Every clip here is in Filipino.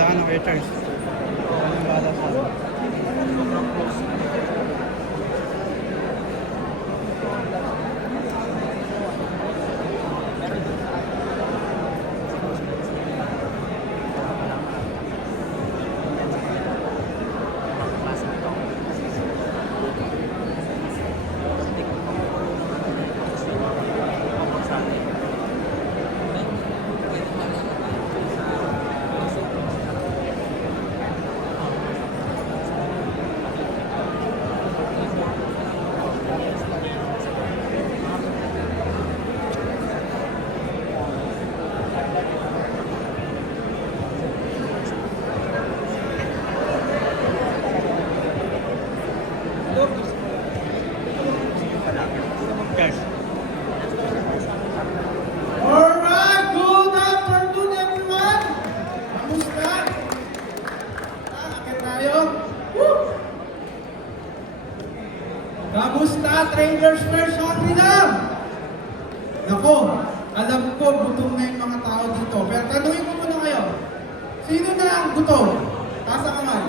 Bahala ka na Kuya Charles. Anong bahala sa akin? Guys. Alright, good afternoon everyone! Kamusta? Akit tayo? Woo! Kamusta, traders first Shangri-La? Nako, alam ko gutom na yung mga tao dito. Pero tanungin ko muna kayo, sino na ang gutom? Taas ang kamay.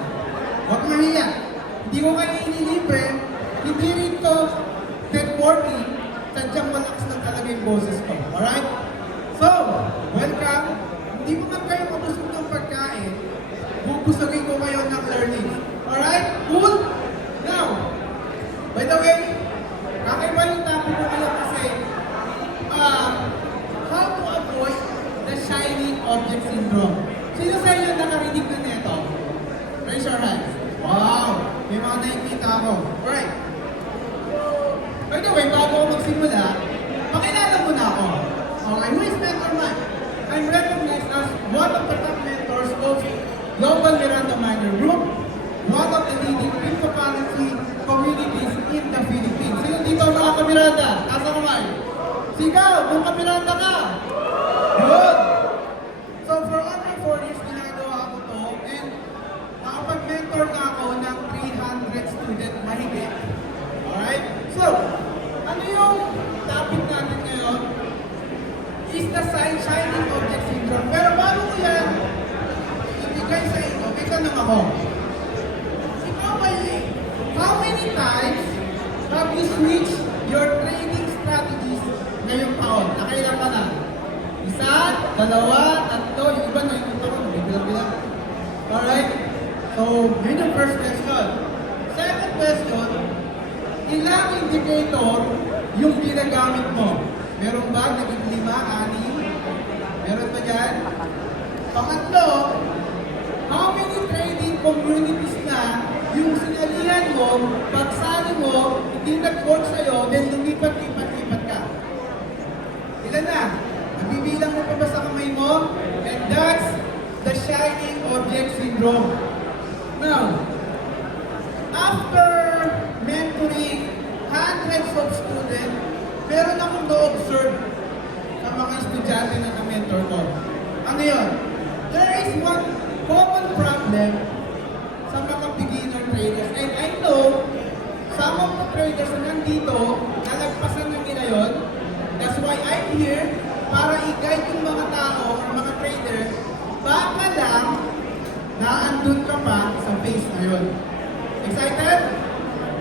Huwag mahiya. Hindi ko kayo inilibre, hindi rito dead morning, sadyang malakas lang talaga yung boses ko. Alright? So, welcome. Hindi ko man kayo mabusog ng pagkain, bubusogin ko kayo ng learning. Alright? Cool? Now, by the way, kakaiba yung topic ko kayo kasi how to avoid the shiny object syndrome. Sino sa inyo nakarinig na nito? Raise your hands. Wow! May mga nakikita ako. Alright. By the way, bago ako magsimula, pakilala mo na ako. Okay, who is Mentor Man? I'm recognized as one of the top mentors of Global Miranda Minor Group, one of the leading cryptocurrency communities in the Philippines. Sino dito mga kamiranda? Asa kamay? Sigaw! Kung kamiranda ka! Good! So for over 4 years, ginagawa ko to and nakapag-mentor na ako ng 300 student mahigit. Alright? So, ano yung topic natin ngayon? Is the shining object syndrome. Pero bago ko yan ibigay sa inyo, may tanong ako. Ikaw ba how many times have you switched your trading strategies ngayong taon? Nakailan ka na? Isa, dalawa, tatlo, yung iba na yung taon, bilang-bilang. Alright? So, yun yung first question. Second question, ilang indicator yung ginagamit mo? Meron ba naging 5, 6? Meron ba dyan? Pangatlo, how many trading communities na yung sinalihan mo, pagsali mo, hindi nag-work sa'yo, then lumipat-lipat-lipat ka? Ilan na? Nabibilang mo pa ba sa kamay mo? And that's the shining object syndrome. Now, after mentoring hundreds of students, meron akong na-observe sa mga estudyante na na-mentor ko. Ano yun? There is one common problem sa mga beginner traders. And I know, some of the traders na nandito, nalagpasan na nila yun. That's why I'm here, para i-guide yung mga tao or mga traders, baka lang naandun ka pa sa phase na yun. Excited?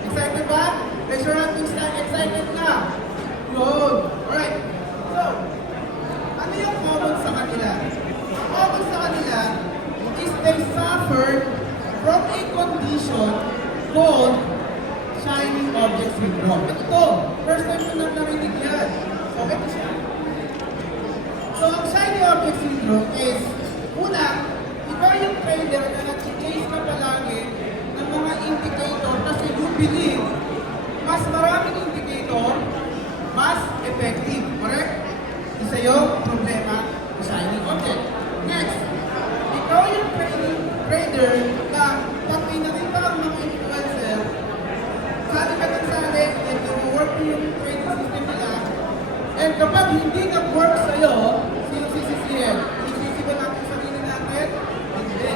Excited ba? Raise your hand kung excited na. Good. Alright. So, ano yung common sa kanila? Ang common sa kanila is they suffered from a condition called shiny object syndrome. Ito, first time ko nang narinig yan. So, ito siya. So, ang shiny object syndrome is, una, ikaw yung trader na nag-chase ka palagi ng mga indicator kasi you believe mas maraming indicator, mas effective. Correct? Isa yung problema sa shiny object. Next, ikaw yung trader na pag may nakita ang mga influencer, sali ka ng sali, and i-work mo yung trading system nila, and kapag hindi nag-work sa'yo, sino sisisihin? Isisi ba natin sa sarili natin? Hindi.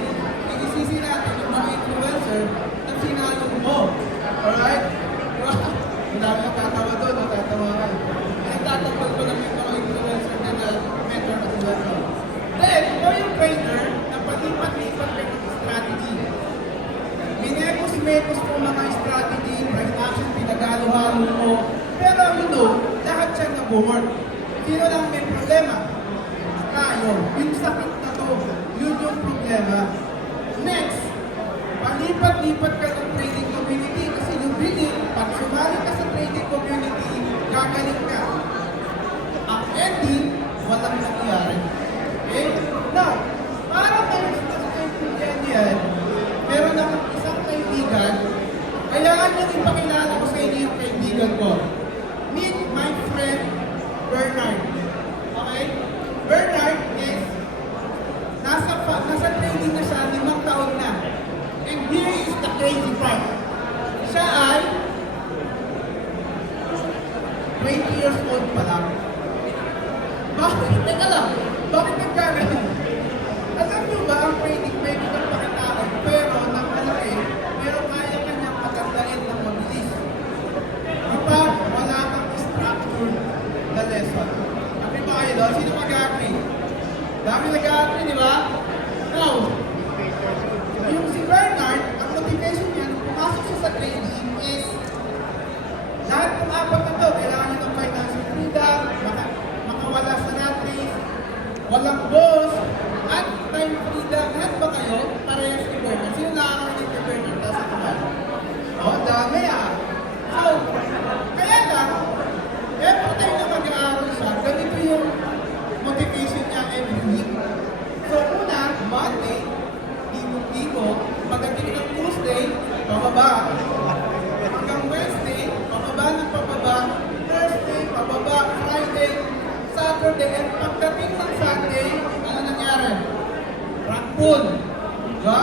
Isisi natin yung mga influencer na sinalo mo. Alright? Madami ang tatawa doon, natatawa ka. Ang tatapag ko naman yung mga influencer na mentor na sila. Then, ikaw yung trader na palipat-lipat sinusimetos po mga strategy, price action, pinagalo-halo mo. Pero you know, lahat siya nag-work. Sino lang may problema? Tayo. Yung sakit na to, yun yung problema. Next, palipat-lipat ka ng trading community kasi yung believe, pag sumali ka sa trading community, gagaling ka. Ang ending, walang nangyari. Okay? Now, para tayo sa kaibigan yan, meron akong isang kaibigan, kailangan nyo ipakilala ko sa inyo yung kaibigan ko. Meet my friend, Bernard. Okay? Bernard is, nasa trading na siya, 5 taon na. And here is the crazy part. Siya ay 20 years old pa lang. Bakit? Teka lang. Bakit nagkaganon? Alam nyo ba ang trading pwede kang pakitaan pero nang malaki, pero kaya kanyang pagandahin ng mabilis. Kapag wala kang structure na lesson. Agree ba kayo doon? Sino mag-agree? Dami nag-agree, di ba? Now, yung si Bernard, ang motivation niya nung pumasok siya sa trading is lahat ng apat na to, kailangan niyo ng financial freedom, makawala sa rat race, walang boss, at time freedom. Lahat ba kayo? Parehas ni Bernard. Sino nakakarinig ni Bernard? Tapos sa kamay. Oh, dami ah. So, kaya lang, every time na mag-aaral siya, ganito yung motivation niya every week. So, una, Monday, libo-libo, pagdating ng Tuesday, pababa. Hanggang Wednesday, pababa ng pababa. Thursday, pababa. Friday, Saturday, and pagdating ng Sunday, ano nangyari? Rock pull. Diba?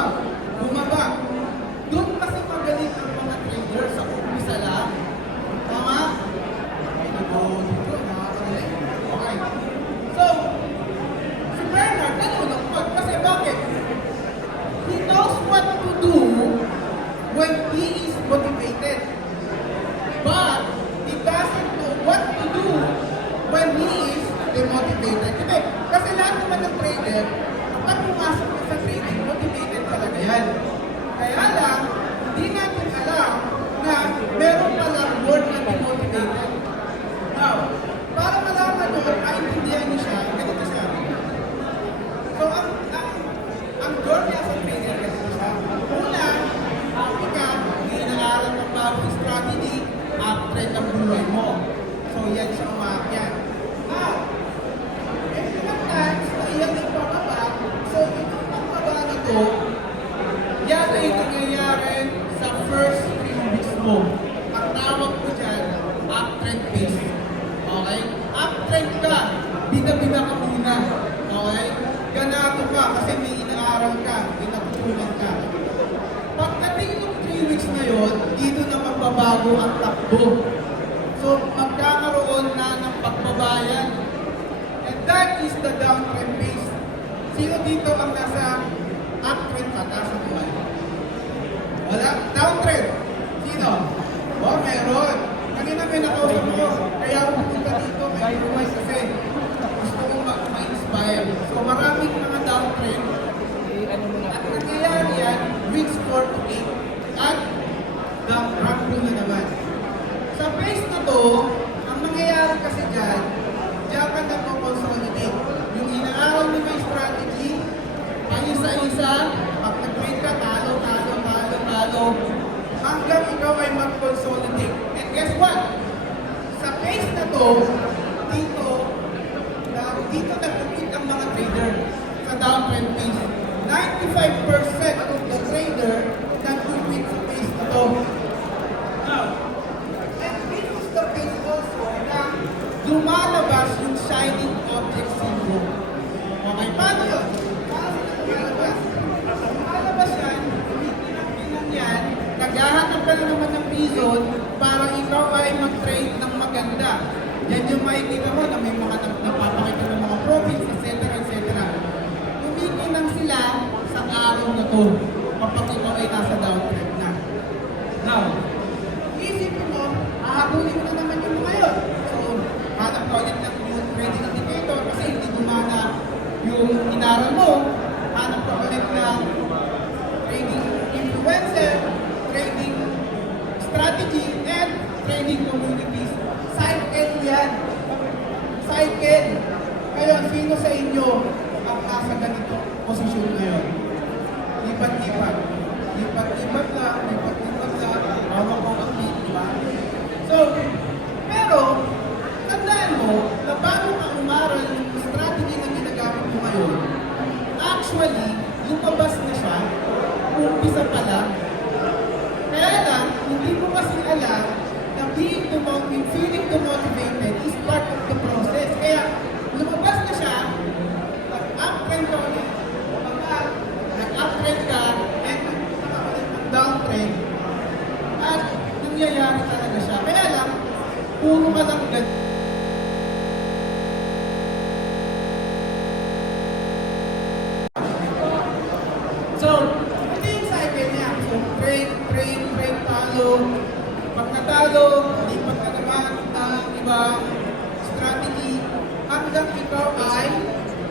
Bumaba. Doon kasi magaling ang mga traders sa umpisa lang. Tama? Okay. So, si Bernard, nalulungkot. Kasi bakit? He knows what to do when he is motivated. But, he doesn't know what to do when he is demotivated. Diba? Kasi lahat naman ng trader, kapag pumasok ka sa trading, motivated talaga yan. Kaya lang, hindi natin alam na meron palang word na demotivated. Now, para malaman doon, maintindihan niyo siya, ganito siya. So, ang journey as a trader, ganito siya. Una, ikaw, inaaral ng bagong strategy, uptrend ang buhay mo. So, yan siya umakyat. Now, every times na iyan yung pababa, so itong pababa na to, yan ay nangyayari sa first 3 weeks mo. Ang tawag ko dyan, uptrend phase. Okay? Uptrend ka, bida-bida ka muna. Okay? Ganado ka kasi may inaaral ka, may natutunan ka. Pagdating ng 3 weeks na yun, dito na magbabago ang takbo. So, magkakaroon na ng pagbabayan. And that is the downtrend phase. Sino dito ang nasa uptrend at nasa buhay? Wala? Downtrend. Sino? Oh, meron. Kanina may nakausap ko. Kaya ako pupunta dito. May buhay kasi gusto kong ma-inspire. So, maraming mga downtrend. At nangyayari yan, weeks 4 to 8. At ramp na naman. Sa phase na to, ang nangyayari kasi dyan, diyan ka nagpo-consolidate. Yung inaaral mo may strategy, isa-isa, pag nag-trade ka, talo, hanggang ikaw ay mag-consolidate. And guess what? Sa phase na to, dito nag-compete ang mga trader sa downtrend phase. 95% of the trader nag-compete sa phase na to. Now, and this is the phase also na lumalabas yung shining object syndrome. Okay, paano yun? Paano sila lumalabas? Lumalabas yan, pinag-pinan yan, naghahanap ka na naman ng reason para ikaw ay mag-trade ng maganda. Yan yung makikita mo na may mga napapakita ng mga profits, etc. Tumitinang sila sa araw na to kapag ikaw ay nasa downtrend na. Now, isipin mo, hahabulin mo na naman yung mga yun. So, hanap ka ulit ng yung trading indicator kasi hindi gumana yung inaral mo. Hanap ka ulit ng trading influencer, trading strategy and training communities. Cycle yan. Cycle. Ngayon, sino sa inyo ang nasa ganito posisyon ngayon? Lipat-lipat. Lipat-lipat lang, lipat-lipat lang. Bawang ko ang di ba? So, pero, tandaan mo na bago ka umaral yung strategy na ginagamit mo ngayon, actually, lumabas na siya, umpisa pa lang. Kaya lang, hindi mo kasi alam na feeling demotivated is part of the process. Kaya, lumabas na siya, nag-uptrend ka ulit, nag-uptrend ka, and nag-downtrend, at nangyayari talaga siya. Kaya lang, puro ka lang ganun. So, ito yung cycle niya. So, train, talo. Pag natalo, lipat ka naman ng ibang strategy hanggang ikaw ay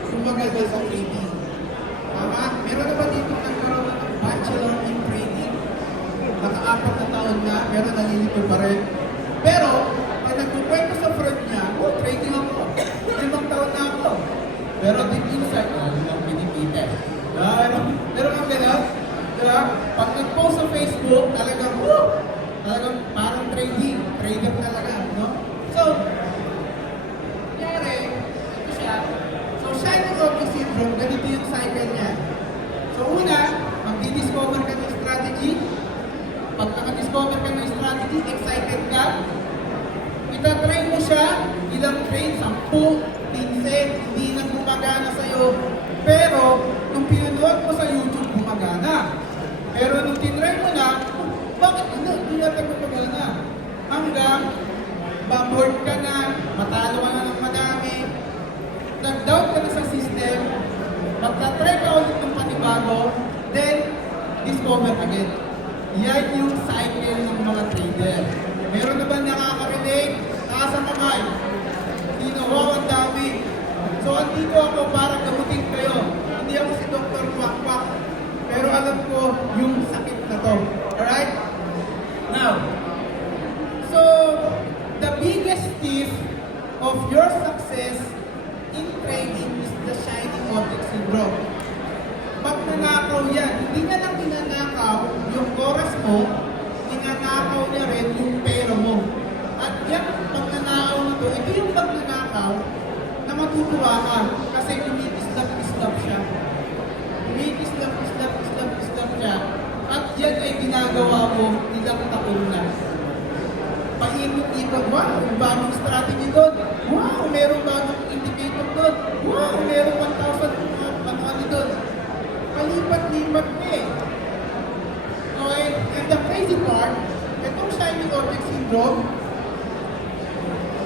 sumagay sa training. Tama? Meron na ba dito nagkaroon ng bachelor in training? Naka-4 na taon na, pero nalilito pa rin. Pero, pag nagpukwento sa friend niya, training ako. 5 taon na ako. Pero deep inside, yun ang pinipitin. Meron kang gano'n? Diba? Pag nag-post sa Facebook, talagang parang trader talaga, no? So, nangyari, ito siya. So, shining object syndrome, ganito yung cycle niya. So, una, magdi-discover ka ng strategy. Pag naka-discover ka ng strategy, excited ka. Ita-train mo siya, ilang train, 10, 15, hindi na gumagana sa'yo. Pero, nung pinanood mo sa YouTube, gumagana. Pero nung tinry mo na, bakit hindi natin gumagana? Hanggang, ba-board ka na, matalo ka na ng madami, nag-doubt ka na sa system, magta-try ka ulit ng panibago, then, discover again. Yan yung cycle ng mga trader. Meron na ba nakaka-relate? Taas ang kamay. Sino? Wow, ang dami. So, andito ako para gamutin kayo. Hindi ako si Dr. Kwak-Kwak. Pero alam ko yung sakit na to. Alright? Now, so, the biggest thief of your success in trading is the shining object syndrome. Magnanakaw yan. Hindi na lang ninanakaw yung oras mo, ninanakaw niya rin yung pera mo. At yan, pagnanakaw na to, ito yung pagnanakaw na matutuwa ka kasi umikislap-islap siya. Umikislap-islap siya. At yan ay ginagawa mo ilang taon na. Paikot-ikot, wow, bagong strategy doon. Wow, merong bagong indicator doon. Wow, merong 1,000 ano doon. Palipat-lipat eh. Okay, and the crazy part, itong shining object syndrome,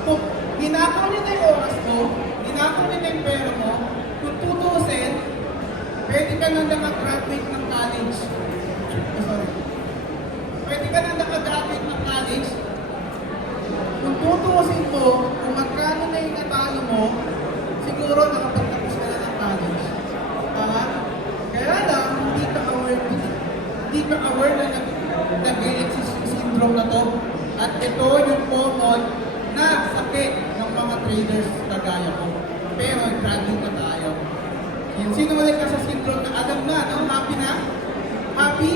kung ginakaw niya na yung oras mo, ginakaw niya na yung pera mo, kung tutusin, pwede ka na nakagraduate ng college. Sorry. Pwede ka na nakagraduate ng college. Kung tutusin mo, kung magkano na yung natalo mo, siguro nakapagtapos ka na ng college. Tama? Kaya lang, hindi ka aware na nag-exist yung syndrome na to. At ito yung common na sakit ng mga traders kagaya ko. Pero graduate na tayo. Yung sino ulit ka sa syndrome na alam na, no? Happy na? Happy?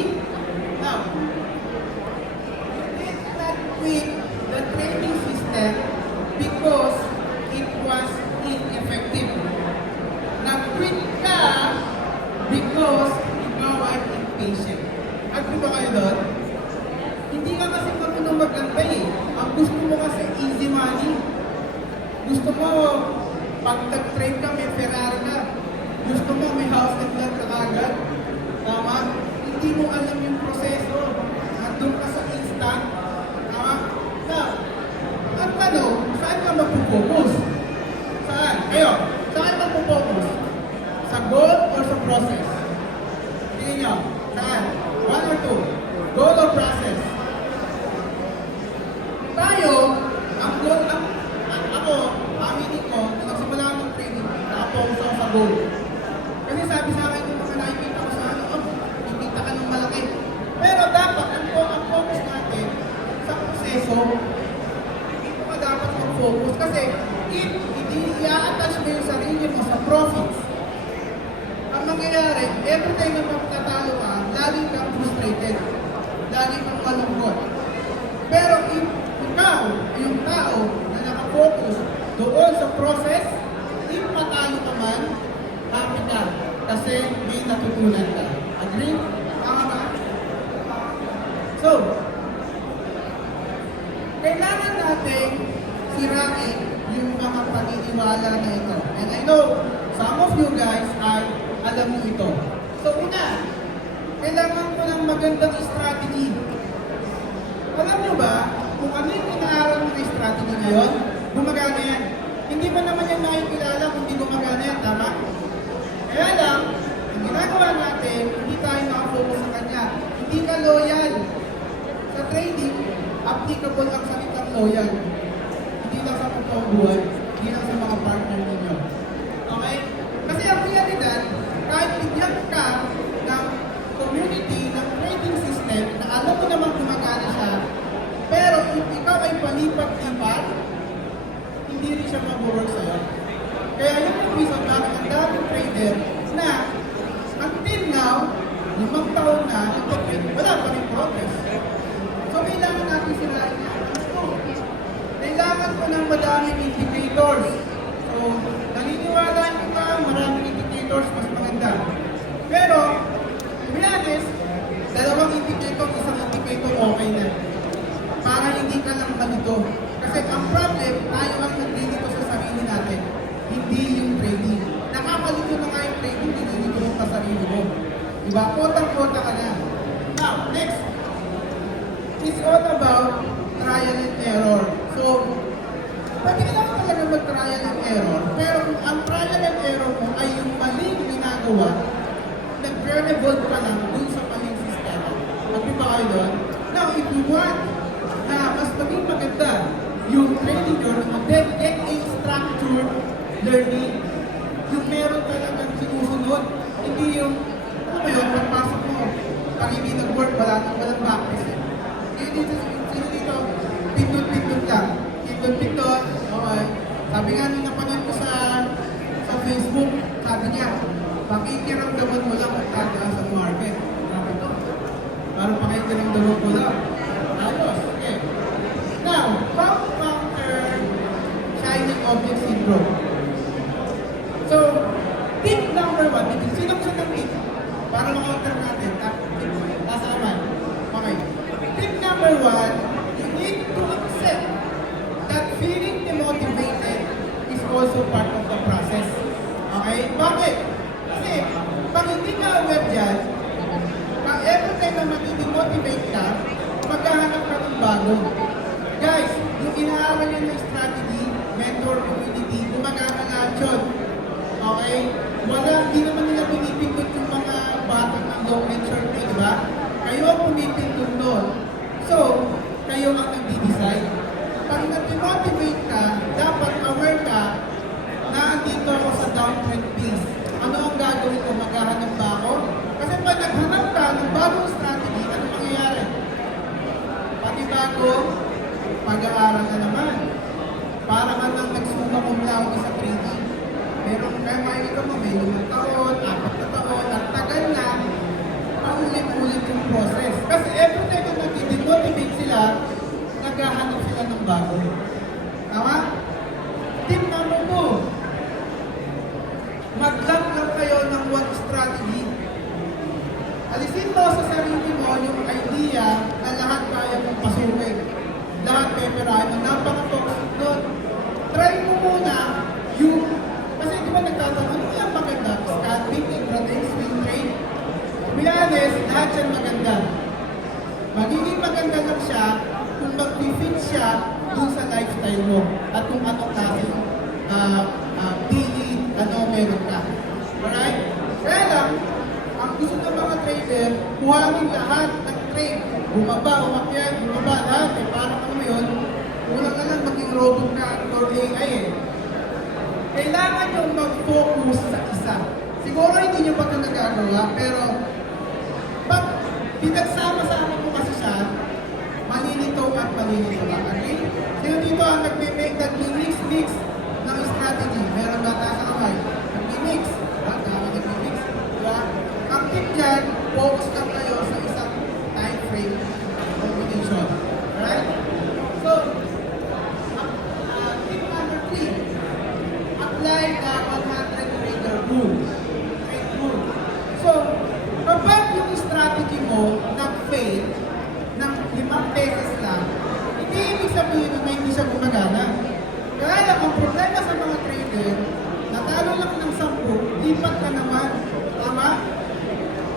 Now, you did not quit the training system because it was ineffective. Nag-quit ka because ikaw ay impatient. Agree ba kayo doon? Hindi ka kasi marunong magantay eh. Ang gusto mo kasi easy money. Gusto mo, pag nag-trade ka, may Ferrari ka. Gusto mo, may house and land ka agad. Tama? Hindi mo alam yung proseso. Nandun ka sa instant. Tama? Now, ang tanong, saan ka magpo-focus? Saan? Kayo, saan magpo-focus? Sa goal or sa process? Tingin nyo, saan? 1 or 2? Goal or process? Tayo, ang goal, ako, aminin ko, nung nagsimula ng training, nakapokus ako sa goal. Kasi sabi sa akin, kung mga nakikita ko sa ano, kikita ka ng malaki. Pero dapat, ang focus natin, mangyayari, every time na magtatalo ka, lagi kang frustrated. Lagi kang malungkot. Pero if ikaw, yung tao na nakafocus doon sa process, if matalo ka man, happy ka. Kasi may natutunan ka. Agree? Tama ba? So, kailangan natin sirain yung mga paniniwala na ito. And I know, some of you guys ay alam mo ito. So, una, kailangan ko ng magandang strategy. Alam nyo ba, kung ano yung inaaral mo na strategy ngayon, gumagana yan. Hindi ba naman yan nakikilala kung hindi gumagana yan, tama? Kaya lang, ang ginagawa natin, hindi tayo nakafocus sa kanya. Hindi ka loyal. Sa trading, applicable ang salitang loyal. Hindi lang sa totoong buhay, hindi lang sa mga partner ninyo. Okay? Kasi ang realidad, kahit bigyan ka ng community, ng trading system, na alam mo naman gumagana siya, pero kung ikaw ay palipat-lipat, hindi rin siya mag-work sa'yo. Kaya yung reason bakit ang daming trader na until now, 5 taon na, wala pa rin progress. So, kailangan natin sirain niya. Kailangan ko ng madaming indicators. So, naniniwala nyo ba maraming indicators mas maganda? Pero, to be honest, 2 indicator, 1 indicator okay na. Para hindi ka lang malito. Kasi ang problem, tayo ang nandito sa sarili natin. Hindi yung trading. Nakakalito na nga yung trading, dinilito mo sa sarili mo. Diba? Kotang-kota ka na. Now, next. It's all about trial and error. So, pati kailangan talaga mag-trial and error. Pero kung ang trial and error mo ay yung maling ginagawa, nag-revolve ka lang dun sa maling sistema. Magpi ba kayo doon? Now, if you want na mas maging maganda yung trading journal, then get a structured learning. Yung meron talagang sinusunod. Hindi yung, ano ba yun, pagpasok mo, pag hindi nag-work, walang practice. Sino dito, pindot-pindot lang. Pindot-pindot, okay. Sabi nga nung napanood ko sa Facebook, sabi niya, pakikiramdaman mo lang kung tataas ang market. Sabi ko, parang pakikiramdaman ko lang. Ayos, okay. Now, how to counter shining object syndrome? So, tip number 1, sinong tip? Para ma-counter natin, nasa naman. Okay. Tip number 1, you need to accept that feeling demotivated is also part of the process. Okay? Bakit? Kasi, pag hindi ka aware dyan, pag every time na mag-demotivate ka, maghahanap ka ng bago. Guys, yung inaaral nyo ng strategy, mentor, community, gumagana lahat yun. Okay? Wala, hindi naman nila pinipindot yung mga batang ng long and short pay, di ba? Kayo ang pumipindot doon. So, kayo ang nag-decide. Pag nag-motivate ka, dapat aware ka na andito ako sa downtrend phase. Ano ang gagawin ko? Maghahanap ba ako? Kasi pag naghanap ka ng bagong strategy, ano mangyayari? Pati bago, pag-aaral na naman. Para ka nang nagsuma kung laude sa trading. Pero kaya makikita mo, may 5 taon, 4 na taon, at tagal na, paulit-ulit yung process. Kasi every time na nag-demotivate sila, naghahanap sila ng bago. Tama? Tip number 2, mag-lock lang kayo ng one strategy. Alisin mo sa sarili mo yung idea na lahat kaya mong pasukin. Lahat peperahin mo, napaka-toxic nun. Try mo muna yung, kasi di ba nagtatanong, ano yung maganda? Scalping, intraday, swing trade. To be honest, lahat yan maganda. Magiging maganda lang siya kung mag-fit siya dun sa lifestyle mo at kung anong klaseng daily meron ka. Alright? Kaya lang, ang gusto ng mga trader, kuhanin lahat ng trade. Bumaba, umakyat, bumaba lahat. Parang ano yun, kulang na lang maging robot ka or AI eh. Kailangan yung mag-focus sa isa. Siguro hindi nyo pa ito nagagawa, pero pag pinagsama-sama mo kasi siya, malilito at malilito ka. Okay? Sino dito ang nag-mix ng strategy? Meron ba tayo sa kamay? Nag-mix. Nag-mix. Diba? dyan, focus lang kayo sa isang time frame combination. Alright? So, tip number 3, apply the 100 trader rule. Trade rule. So, kapag yung strategy mo nag-fail ng 5 beses lang, hindi ibig sabihin na hindi siya gumagana. Kaya lang, ang problema sa mga trader, natalo lang ng 10, lipat na naman. Tama?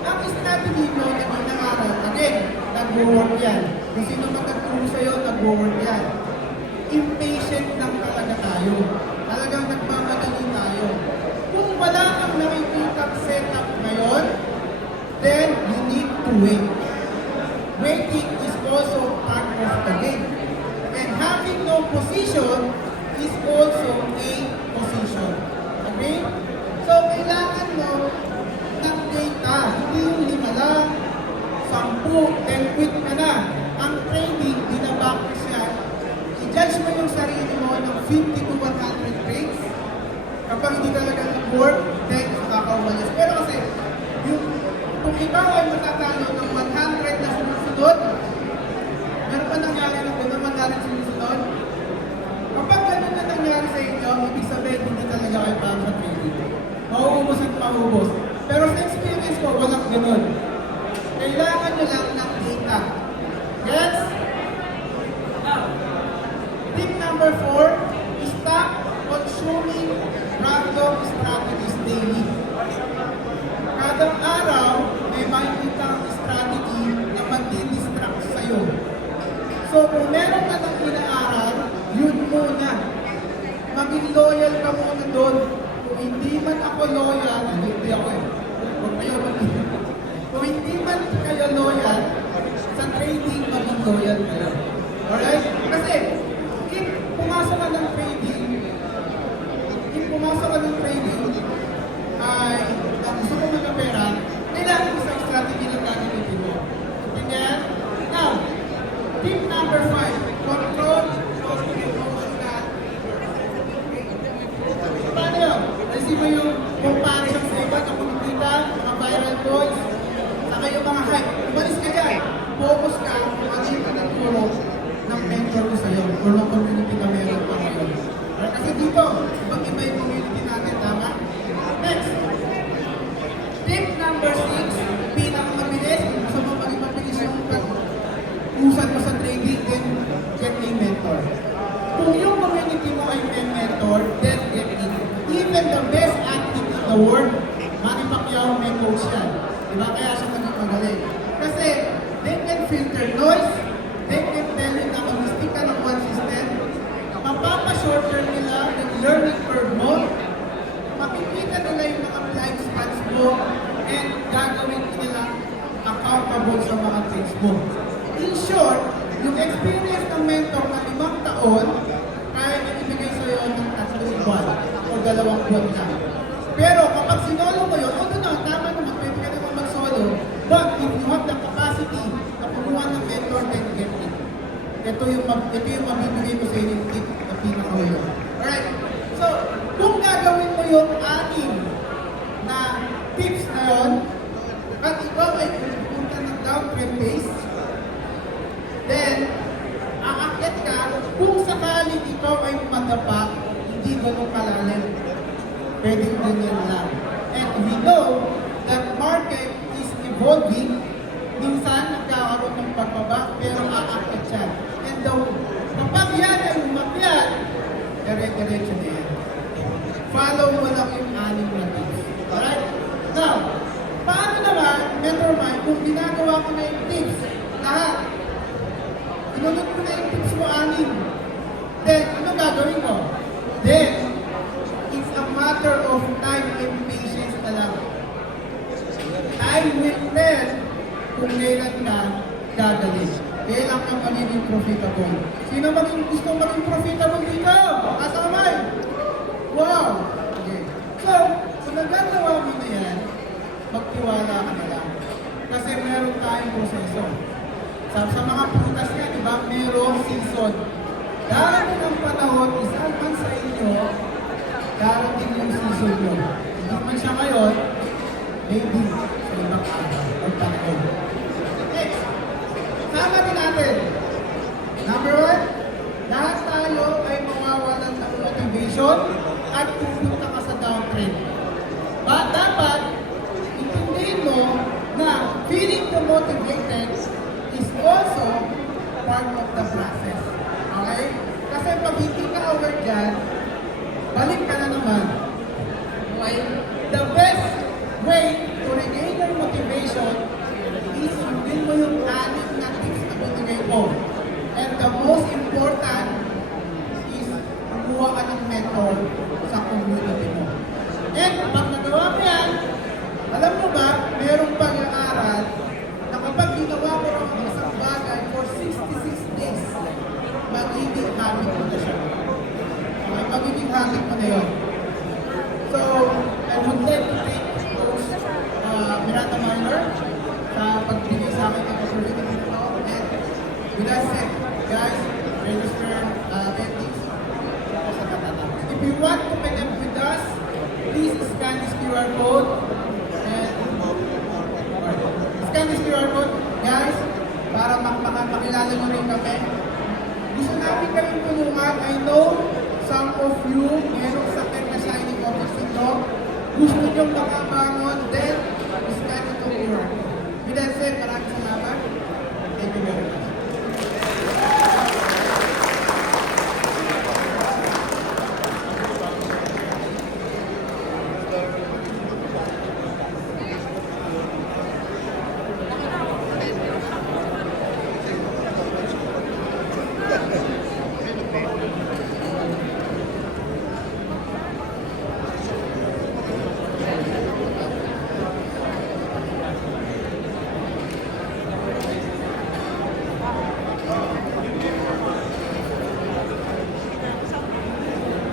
Ang strategy mo na nangaral, again, nag-work yan. Kung sino man nag-turo sa'yo, nag-work yan. Impatient lang talaga tayo. Talagang nagmamadali tayo. Kung wala kang nakikitang setup ngayon, then you need to wait. Waiting is also part of the game. And having no position is also a position. Okay? So, kailangan mo ng data. Hindi yung 5 lang, 10, then quit ka na. Ang trading, binabakis yan. I-judge mo yung sarili mo ng 50 to 100 trades. Kapag hindi talaga nag-work, then makakaumalis. Pero kasi, kung ikaw ay matatalo ng 100 na sumusunod, meron pa nangyari na gano'n 100 sumusunod? Kapag gano'n na nangyari sa inyo, ibig sabihin hindi talaga kayo para sa trading. Mauubos at mauubos. Pero sa experience ko, walang gano'n. Kailangan nyo lang ng data. Yes? Now, tip number 4, stop consuming random strategies daily. Kada araw, may makikita ang strategy na mag-distract sa'yo. So, kung meron ka ng inaaral, yun muna. Maging loyal ka muna doon. Kung hindi man ako loyal, hindi ako eh. Huwag kayo maging. Kung hindi man kayo loyal, sa trading, maging loyal kayo. Alright? Kasi, if pumasok ka ng trading, ay gusto mo mga pera, kailangan isang strategy lang gagamitin mo. Ganyan? Now, tip number 5, control your emotional. Paano yun? Kasi mo yung comparison sa iba, na kumikita, mga viral posts, saka yung mga hype. Umalis ka dyan. Focus ka kung ano yung pinagturo ng mentor ko sa'yo or ng community na meron pa ngayon. Kasi dito, ibang iba yung community natin, tama? Next. Tip number 6, pinakamabilis, kung gusto mo maging mabilis yung usad mo sa trading, then get a mentor. Kung yung community mo ay may mentor, then get it. Even the best athlete in the world, Manny Pacquiao may coach yan. Diba? Kaya siya naging magaling. Kasi they can filter noise, they can tell you na mag-stick ka ng one system, mapapa-shorter nila yung learning curve mo, makikita nila yung mga blind spots mo, and gagawin nila accountable sa mga trades mo. In short, yung experience ng mentor na 5 taon, kaya na ibigay sa'yo ng 3 buwan o 2 buwan na. Pero kapag sinolo mo yun, o na, tama naman, pwede ka naman mag-solo, but if you have the capacity na kumuha ng mentor, then get it. Ito yung mabibigay ko sa inyo yung tip na pinakaulo. Alright, so, kung gagawin mo yung 6 na tips na yun, at ikaw ay pupunta ng downtrend phase, then, aakyat ka, kung sakaling ikaw ay madapa, hindi ganun kalalim. Pwedeng ganyan lang. And we know that market is evolving. Minsan nagkakaroon ng pagbaba, pero aakyat siya. And kapag yan ay umakyat, dire-diretso na yan. Follow mo lang yung 6 na tips. Alright? Now, paano naman, Mentormind, kung ginagawa ko na yung tips, lahat, inunod ko na yung tips mo 6, then, ano gagawin ko? Then, it's a matter of time and patience na lang. Time will tell kung kailan ka gagaling. Kailan ka magiging profitable. Sino gusto maging profitable dito? Asa kamay? Wow! Okay. So, kung nagagawa mo na yan, magtiwala ka na lang. Kasi meron tayong proseso. Sa mga prutas nga, di ba, merong season. Darating ang panahon, isang man sa inyo, darating yung season nyo. Hindi man siya ngayon, maybe sa ibang araw. na yun. So, I would like to thank Coach Miranda Minor sa pagbigay sa akin ng opportunity nito. And with that said, guys, register endings sa Katata. If you want to connect with us, please scan this QR code. And scan this QR code, guys, para makapakilala nyo rin kami. Gusto namin kami tulungan. I know some of you, merong sakit na shining object syndrome. Gusto nyo makabangon. Then,